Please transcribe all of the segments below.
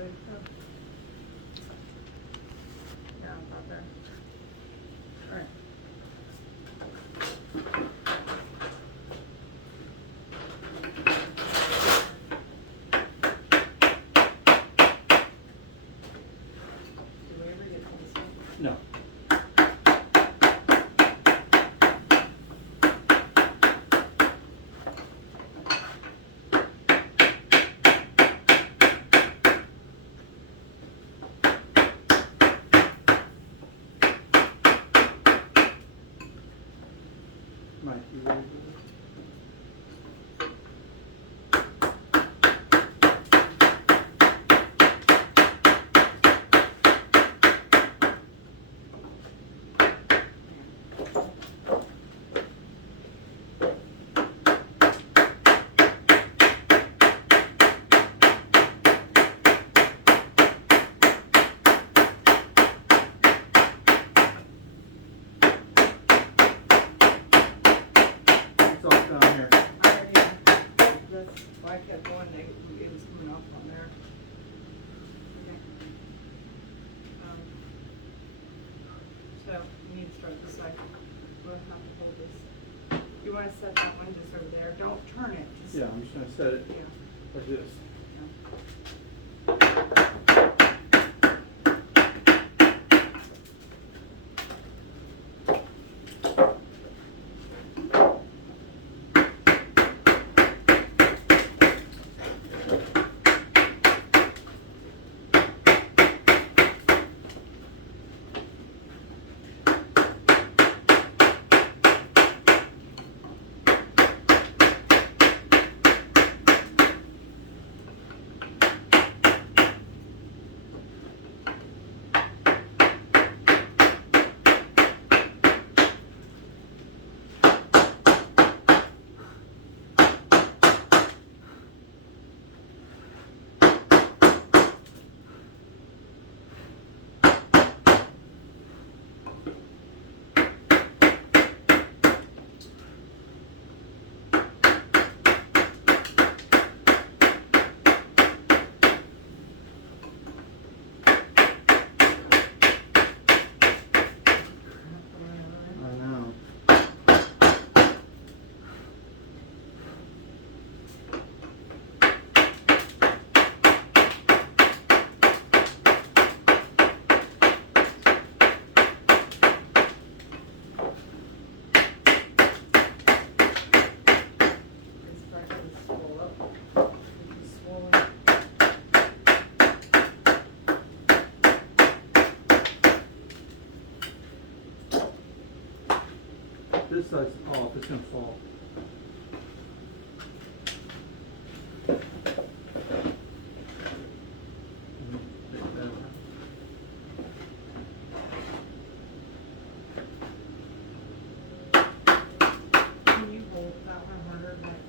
ready to go. Yeah, about there. All right. Do we ever get to this one? No. Mike, you ready for this? It's all down here. That's why I kept going, it was coming off on there. Okay. So, we need to start this side. We'll have to hold this. You wanna set that one just over there, don't turn it, just. Yeah, I'm just gonna set it Yeah. like this. I know. It's practically swole up. It's swollen. This side's off, it's gonna fall. Take that out. Can you hold that one harder, like?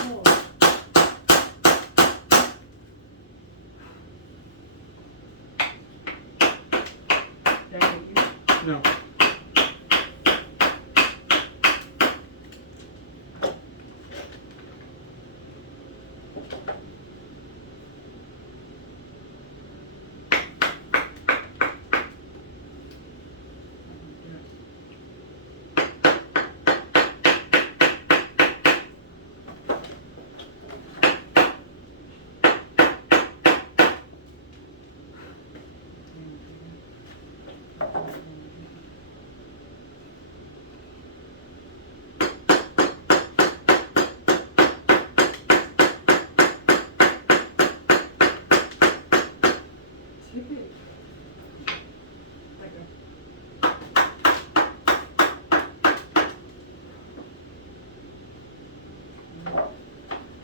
Oh. Dang it, you. No.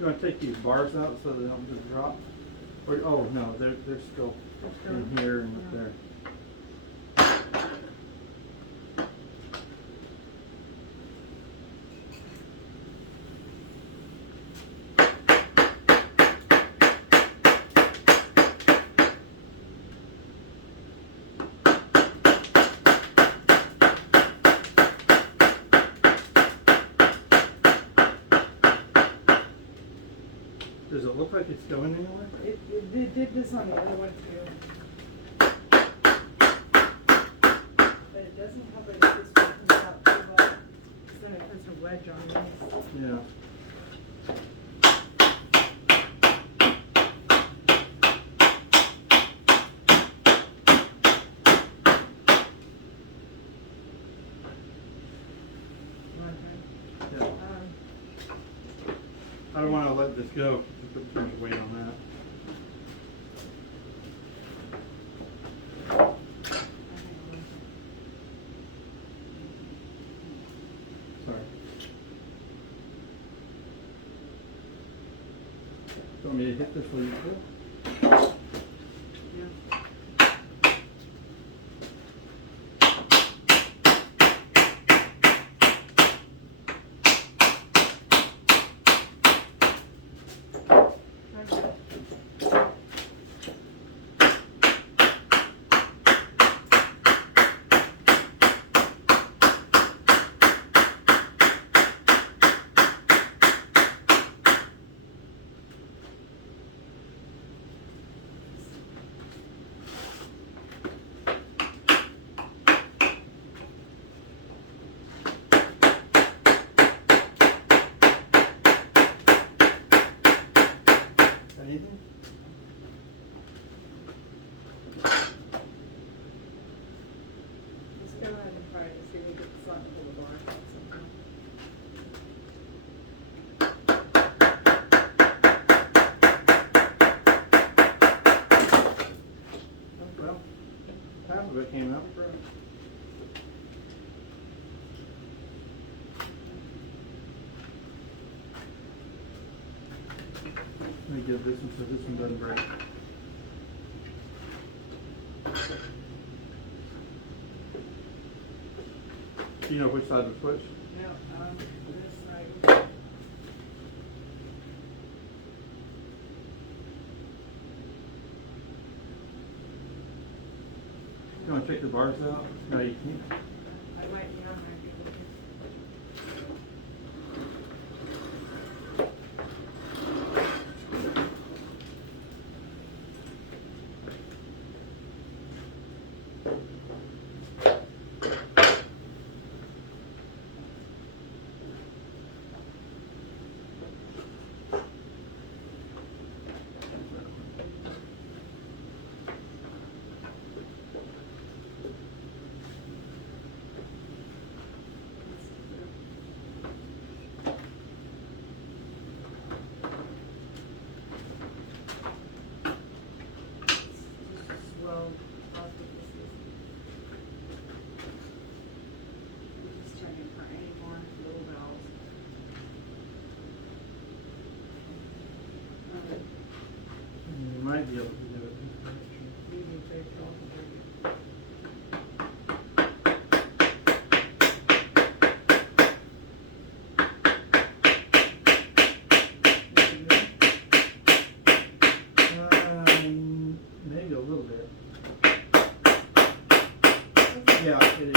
You want to take these bars out so they don't just drop? Or, oh no, they're still in here and up there. like it's going anywhere. It did this on the other one too. But it doesn't help it if this one comes out too well. Because then it puts a wedge on this. Yeah. Yeah. I don't want to let this go because you put too much weight on that. Sorry. You want me to hit this while you pull? Yeah. Anything? Let's go ahead and try it and see if we get the sun to pull the bar out somehow. Well, half of it came out. Let me give this one so this one doesn't break. Do you know which side to switch? No, this side. You want to take the bars out? No, you can't. I might be able to. Swell, that's what this is. I'm just checking for any more little valves. You might be able to do it. Medium phase valve. Maybe a little bit. Yeah, it is.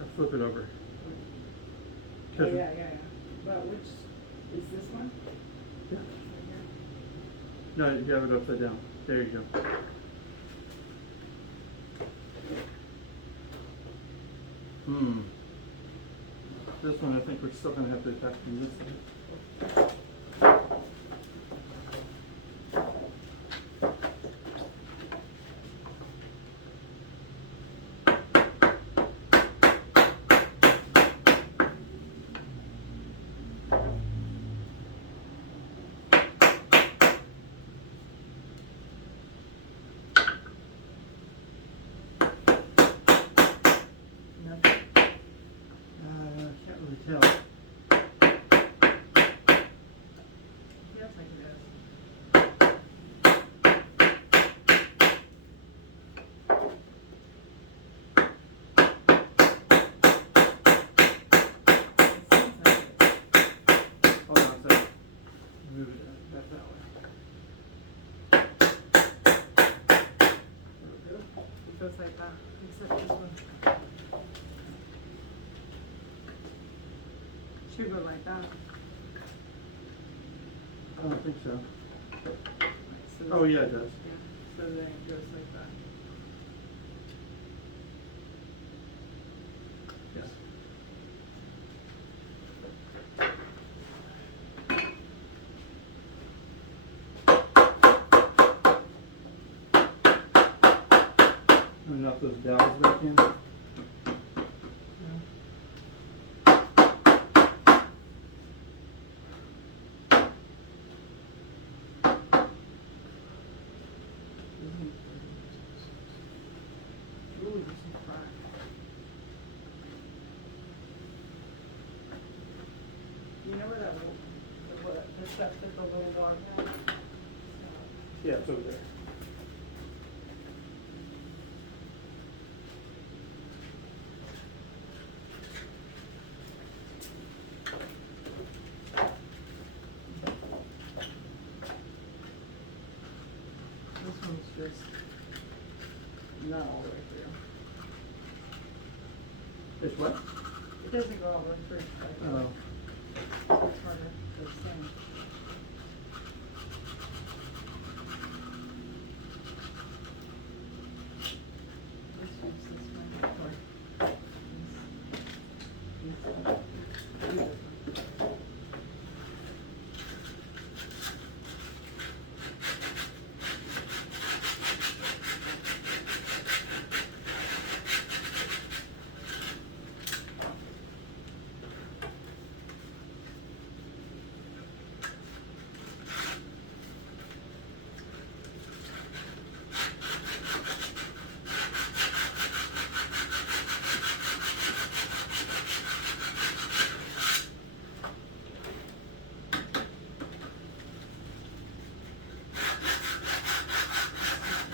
I'll flip it over. Oh, yeah. But which, is this one? Yeah. Right No, you have it upside down. There you go. This one I think we're still going to have to attach from this side. Nothing. Can't really tell. Feels like it is. It seems like it. Hold on a second. Move it back that way. It feels like that, except this one. Should go like that. I don't think so. So Oh, yeah, it does. Yeah, so then it goes like that. Yes. And knock those dowels back in. Ooh, there's some crack. You know where that, the stuff that the little dog had? Yeah, it's over there. This one's just not all the way through. It's what? It doesn't go all the way through. Like, Oh. it's harder to sing. Let's use this one or this one.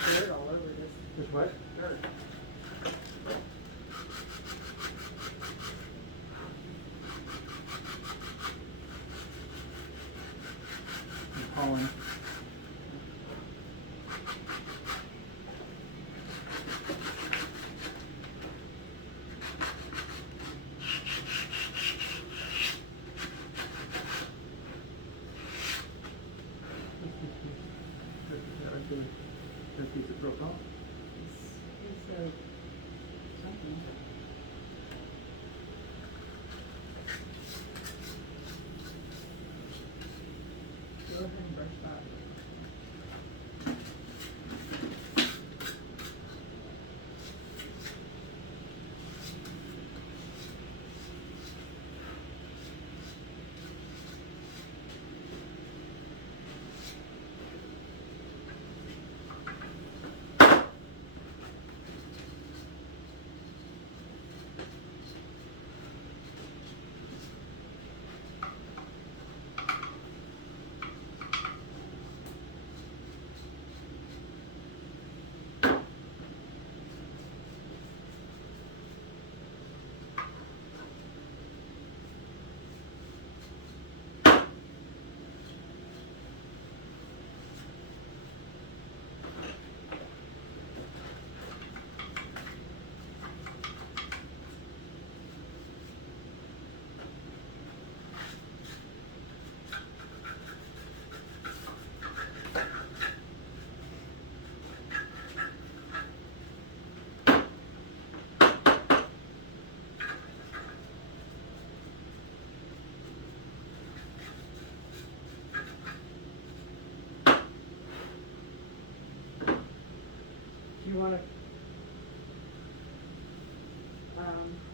Dirt all over this. It's what? Dirt. Pollen. That piece of broke off. It's something. Go ahead and brush that. You wanna,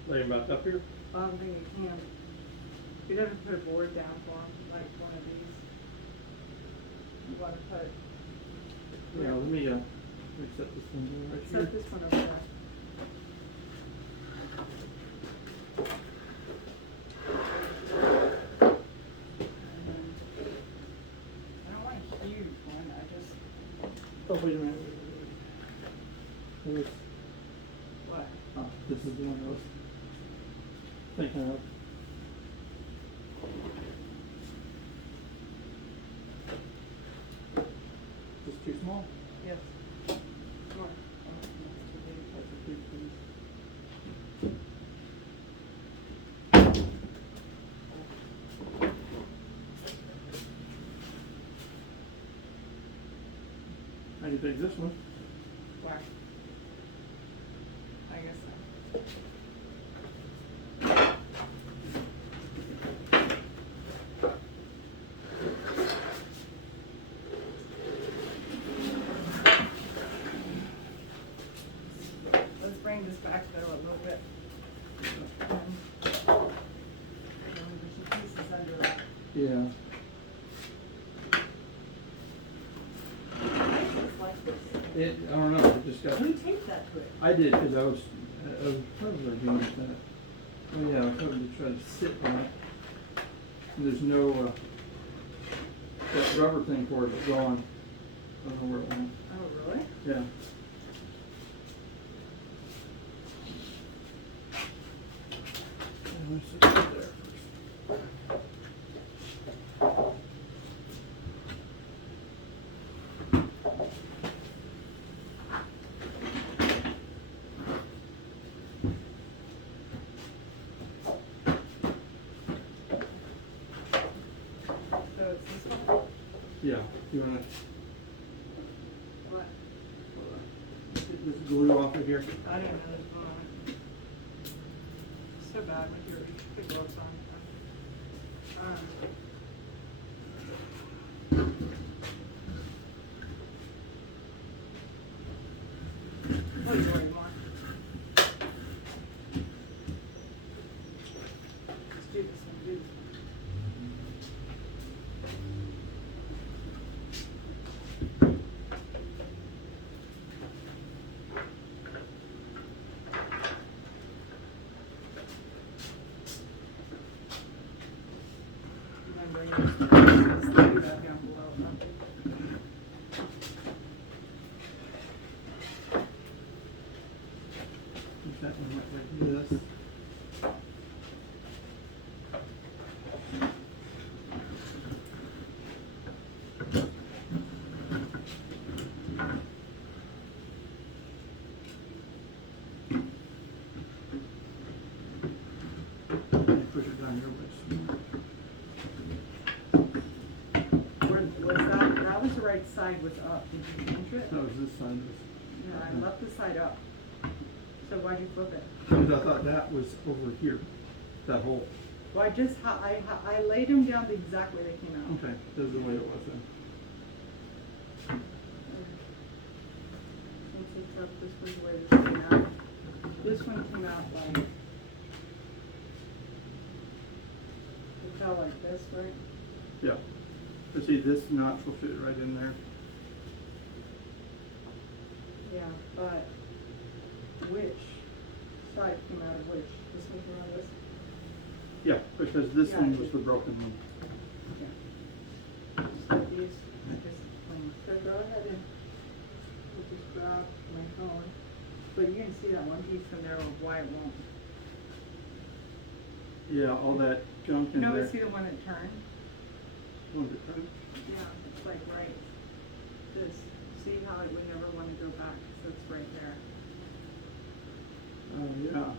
Lay him back up here? I don't think you can. You'd have to put a board down for him, like one of these. You wanna put, Yeah, let me set this thing right here. set this one over there. And then, I don't want a huge one, I just, Oh, wait a minute. Where's, what? oh, this is the one I was thinking of. Just too small? Yes. More. That's a big piece. How do you think this one? Why? I guess so. Let's bring this back though a little bit. And there's some pieces under that. Yeah. Why is this like this? I don't know, it just got, Who taped that to it? I did, because I was probably doing that. Oh yeah, I was hoping to try to sit on it. And there's no, that rubber thing for it is gone. I don't know where it went. Oh, really? Yeah. Let's sit right there first. So it's this one? Yeah, you wanna What? get this glue off of here? I didn't know this one on it. So bad with your, you should put gloves on. Oh, you're doing more. Let's do this one, do this one. Put that one right like this. And push it down here with Was that, that was the right side was up, did you change it? that was this side. Yeah, I left the side up. So why'd you flip it? Because I thought that was over here, that hole. Well, I laid them down the exact way they came out. Okay, this is the way it was then. Since it's up, this was the way this came out. This one came out like, it fell like this, right? Yeah. But see, this notch will fit right in there. Yeah, but which side came out of which? This one came out of this? Yeah, because this Yeah, one I was see. the broken one. Okay. Just like these, I just clean. So go ahead and we'll just grab my phone. But you can see that one piece from there of why it won't. Yeah, all that junk in No, there. but see the one that turned? Was it turned? Yeah, it's like right, this, see how it would never want to go back, so it's right there. Oh, yeah.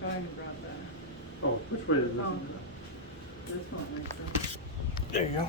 Go ahead and grab that. Oh, which way is this Oh. one? This one makes sense. There you go.